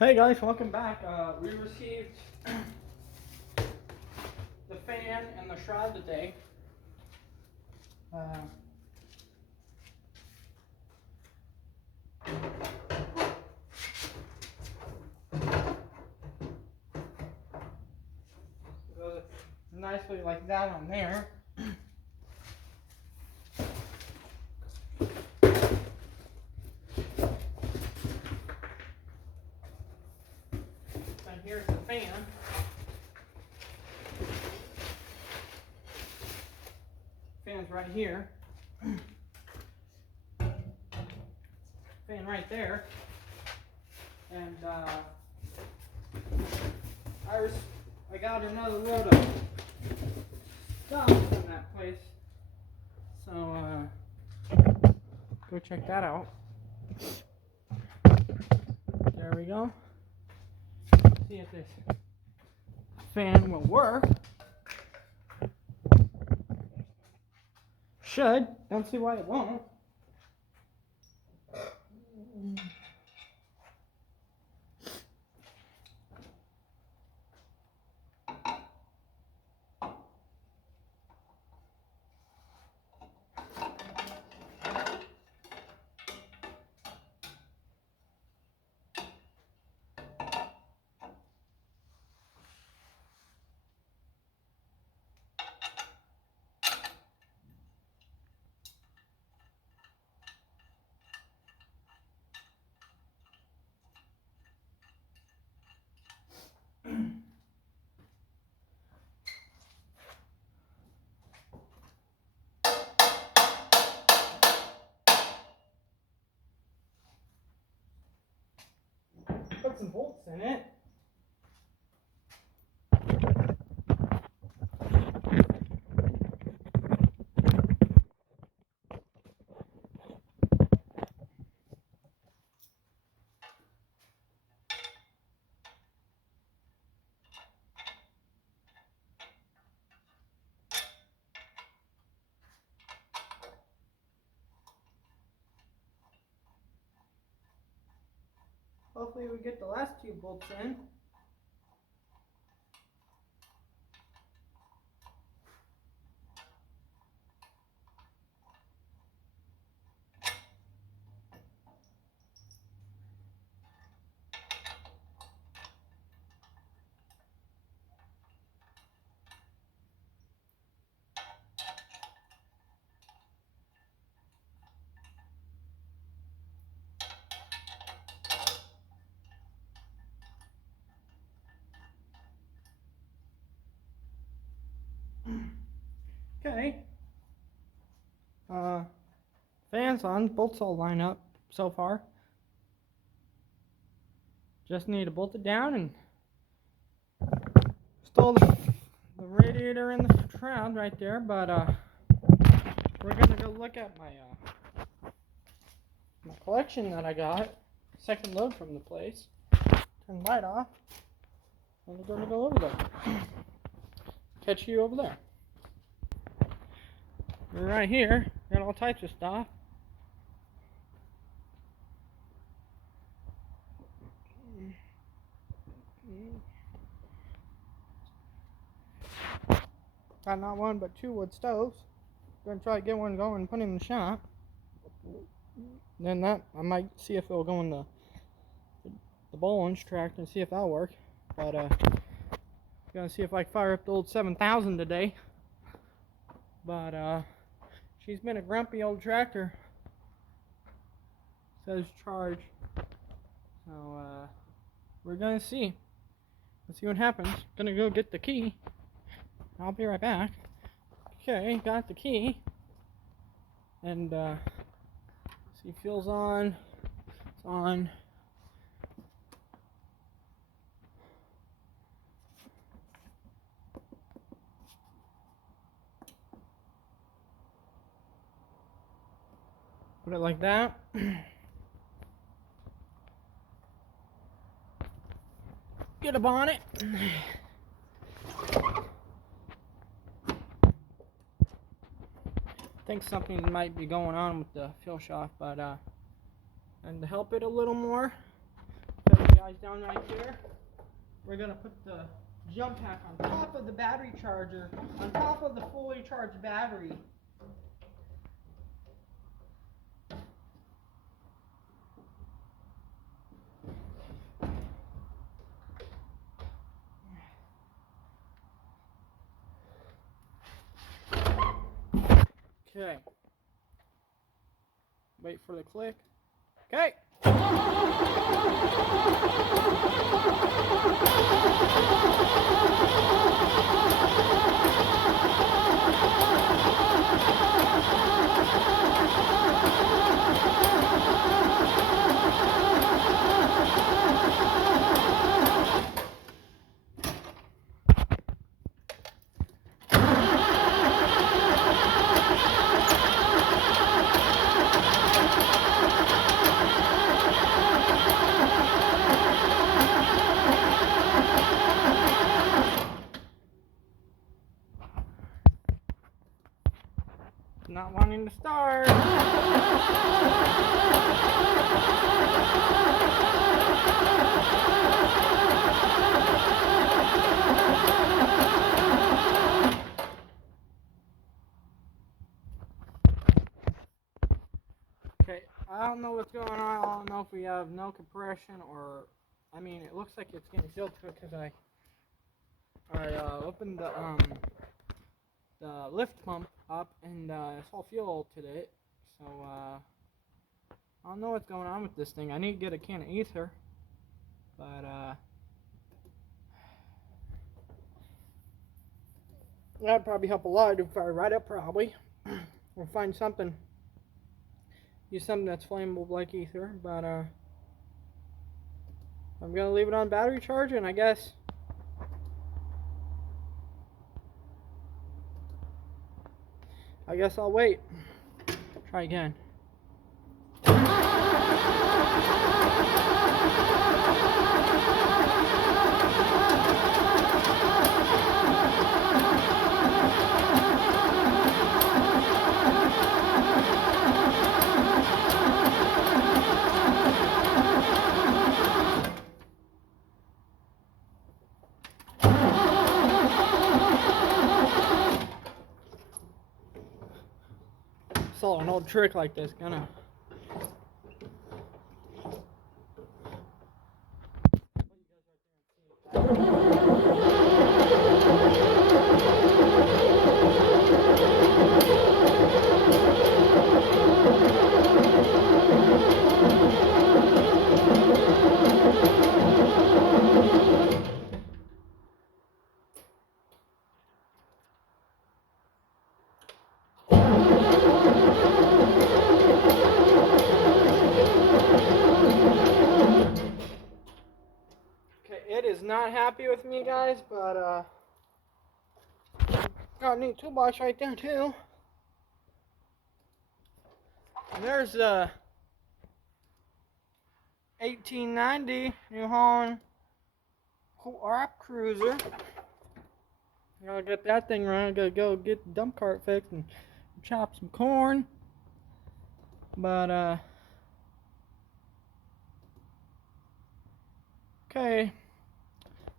Hey guys, welcome back. We received the fan and the shroud today. It goes nicely like that on there. And here's the fan. Fan's right here. Fan right there. And I got another load of stuff from that place. So go check that out. There we go. See if this fan will work. Should. Don't see why it won't. Put some bolts in it. Hopefully we get the last two bolts in. Okay. Fans on, bolts all line up so far. Just need to bolt it down and install the radiator in the shroud right there. But we're gonna go look at my collection that I got. Second load from the place. Turn the light off. And we're gonna go over there. Catch you over there. We're right here. Got all types of stuff. Got not one but two wood stoves. Gonna try to get one going and put it in the shop. Then that I might see if it'll go in the Bollinger tractor and see if that'll work. But gonna see if I can fire up the old 7000 today. But she's been a grumpy old tractor. Says charge. So we're gonna see. Let's see what happens. Gonna go get the key. I'll be right back. Okay, got the key. And see, fuel's on. It's on. Put it like that. Get up on it. I think something might be going on with the fuel shaft, but and to help it a little more, we guys, down right here, we're going to put the jump pack on top of the battery charger, on top of the fully charged battery. Okay. Wait for the click. Okay. Not wanting to start. Okay, I don't know what's going on. I don't know if we have no compression or, I mean, it looks like it's getting filled to it because I opened the lift pump up and it's all fuel to it. So I don't know what's going on with this thing. I need to get a can of ether, but that'd probably help a lot if I ride up probably or find something. Use something that's flammable like ether, but I'm gonna leave it on battery charge, and I guess I'll wait. Try again. Saw an old trick like this, gonna. It is not happy with me, guys, but got a neat toolbox right there too. And there's the 1890 New Holland Rock Cruiser. I gotta get that thing running. Gotta go get the dump cart fixed and chop some corn. But okay.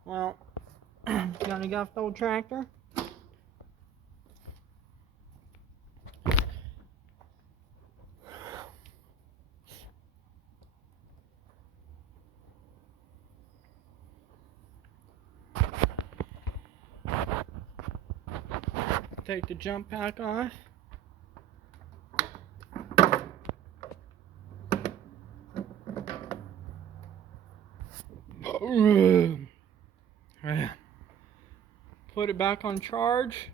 Well, gonna get off the old tractor. Take the jump pack off. Put it back on charge.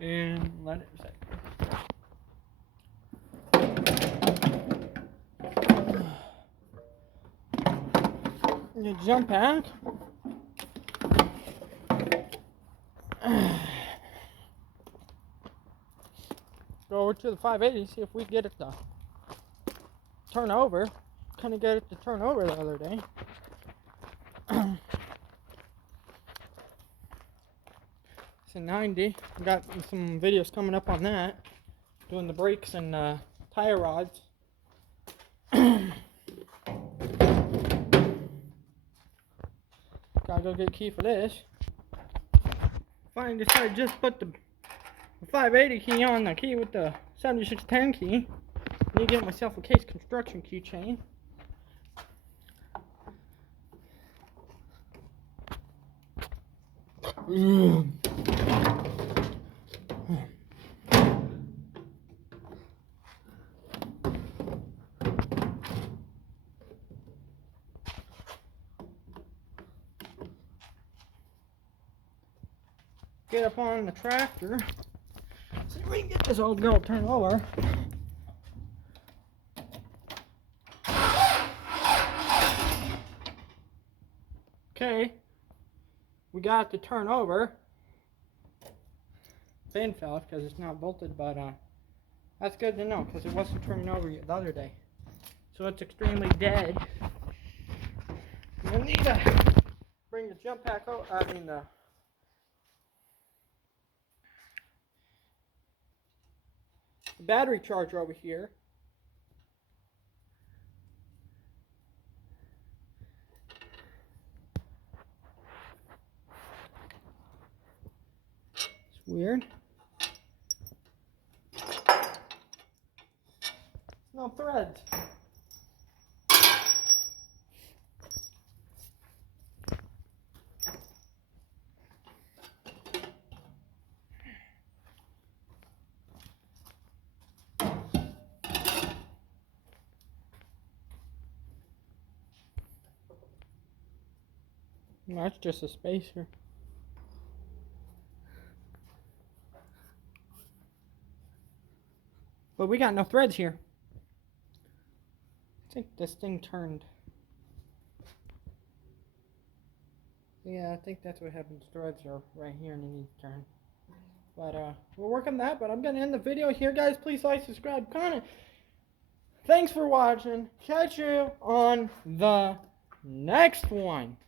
And let it set. The jump pack. Go over to the 580, see if we get it to turn over. Couldn't get it to turn over the other day. It's a 90. Got some videos coming up on that, doing the brakes and tie rods. Gotta go get a key for this. Finally decided to just put the 580 key on the key with the 7610 key. I need to get myself a case construction keychain. Get up on the tractor. See if we can get this old girl turned over. Okay, we got it to turn over. Fan fell off because it's not bolted, but that's good to know because it wasn't turning over the other day. So it's extremely dead. We'll need to bring the jump pack out. The battery charger over here. It's weird. No threads. No, that's just a spacer. But we got no threads here. I think this thing turned. Yeah, I think that's what happens. Threads are right here and they need to turn. But we'll work on that. But I'm gonna end the video here, guys. Please like, subscribe, comment. Thanks for watching. Catch you on the next one.